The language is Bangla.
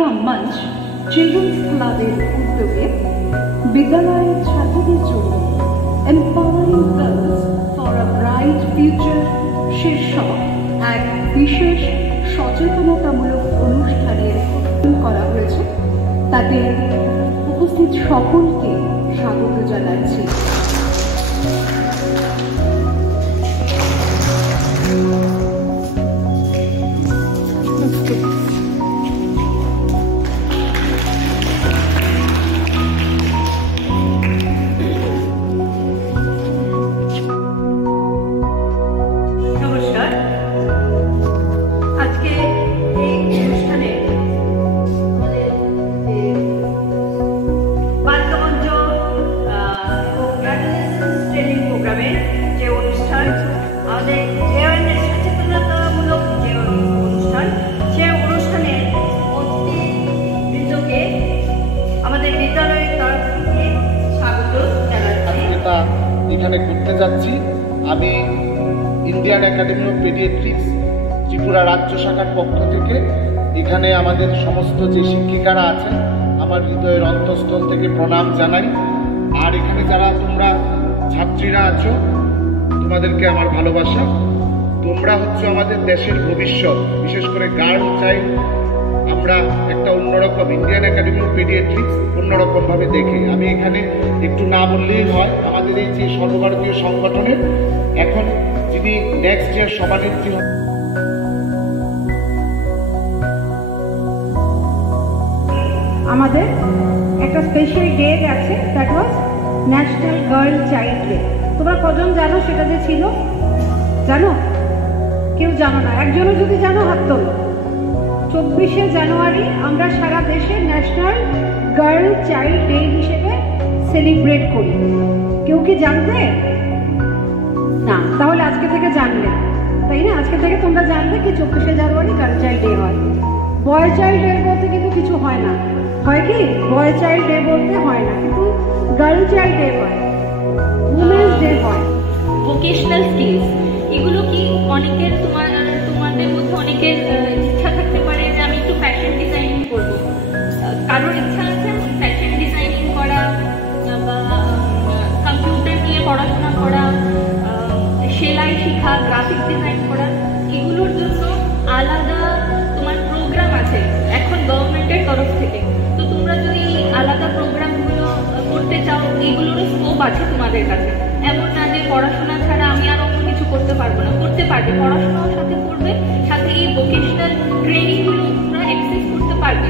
মঞ্চ চিলড্রেন্স ক্লাবের উদ্যোগে বিদ্যালয়ের ছাত্রীদের জন্য empowering girls for a bright future শীর্ষক এক বিশেষ সচেতনতামূলক অনুষ্ঠানের আয়োজন করা হয়েছে। তাতে উপস্থিত সকলকে স্বাগত জানাচ্ছি। এখানে ঘুরতে যাচ্ছি। আমি Indian academy of paediatrics Tripura রাজ্য শাখার পক্ষ থেকে এখানে আমাদের সমস্ত যে শিক্ষিকারা আছেন আমার হৃদয়ের অন্তঃস্থল থেকে প্রণাম জানাই। আর এখানে যারা তোমরা ছাত্রীরা আছো তোমাদেরকে আমার ভালোবাসা। তোমরা হচ্ছে আমাদের দেশের ভবিষ্যৎ, বিশেষ করে গার্ল চাইল্ড আমরা একটা অন্যরকম ইন্ডিয়ান একাডেমি অফ পেডিয়াট্রিক্স অন্যরকমভাবে দেখি। আমি এখানে একটু না বললেই হয়, আমাদের এই যে সর্বভারতীয় সংগঠনের এখন যিনি নেক্সট ইয়ার সভানেত্রী আমাদের একটা স্পেশাল ডে আছে, that was national girl child day. তোমরা কজন জানো সেটা যে ছিল? জানো? কেউ জানো না? একজনও যদি জানো হাত তোলো। 24শে জানুয়ারি আমরা সারা দেশে ন্যাশনাল গার্ল চাইল্ড ডে হিসেবে সেলিব্রেট করি। কেউ কি জানতে? না, তাহলে আজকে থেকে জানবে, তাই না? আজকে থেকে তোমরা জানবে কি 24শে জানুয়ারি গার্ল চাইল্ড ডে হয়। বয় চাইল্ড ডে বলতে কিন্তু কিছু হয় না, হয় কি? বয় চাইল্ড ডে বলতে হয় না, কিন্তু গার্ল চাইল্ড ডে হয়, উমেন্স ডে হয়। ভোকেশনাল স্কিলস এগুলো কি অনেকের তোমাদের মধ্যে অনেকের ইচ্ছা থাকতে পারে যে আমি একটু ফ্যাশন ডিজাইনিং করবো। কারোর ইচ্ছা আছে ফ্যাশন ডিজাইনিং করা বা কম্পিউটার নিয়ে পড়াশোনা করা, সেলাই শেখা, গ্রাফিক ডিজাইন করা। এগুলোর জন্য আলাদা তোমার প্রোগ্রাম আছে এখন গভর্নমেন্টের তরফ থেকে। তো তোমরা যদি আলাদা প্রোগ্রামগুলো করতে চাও, এগুলোরও স্কোপ আছে তোমাদের কাছে। এমন না যে পড়াশোনা ছাড়া আমি আর অন্য কিছু করতে পারবো না, করতে পারবে। পড়াশোনাও সাথে করবে, সাথে এই ভোকেশনাল ট্রেনিংগুলো তোমরা অ্যাক্সেস করতে পারবে।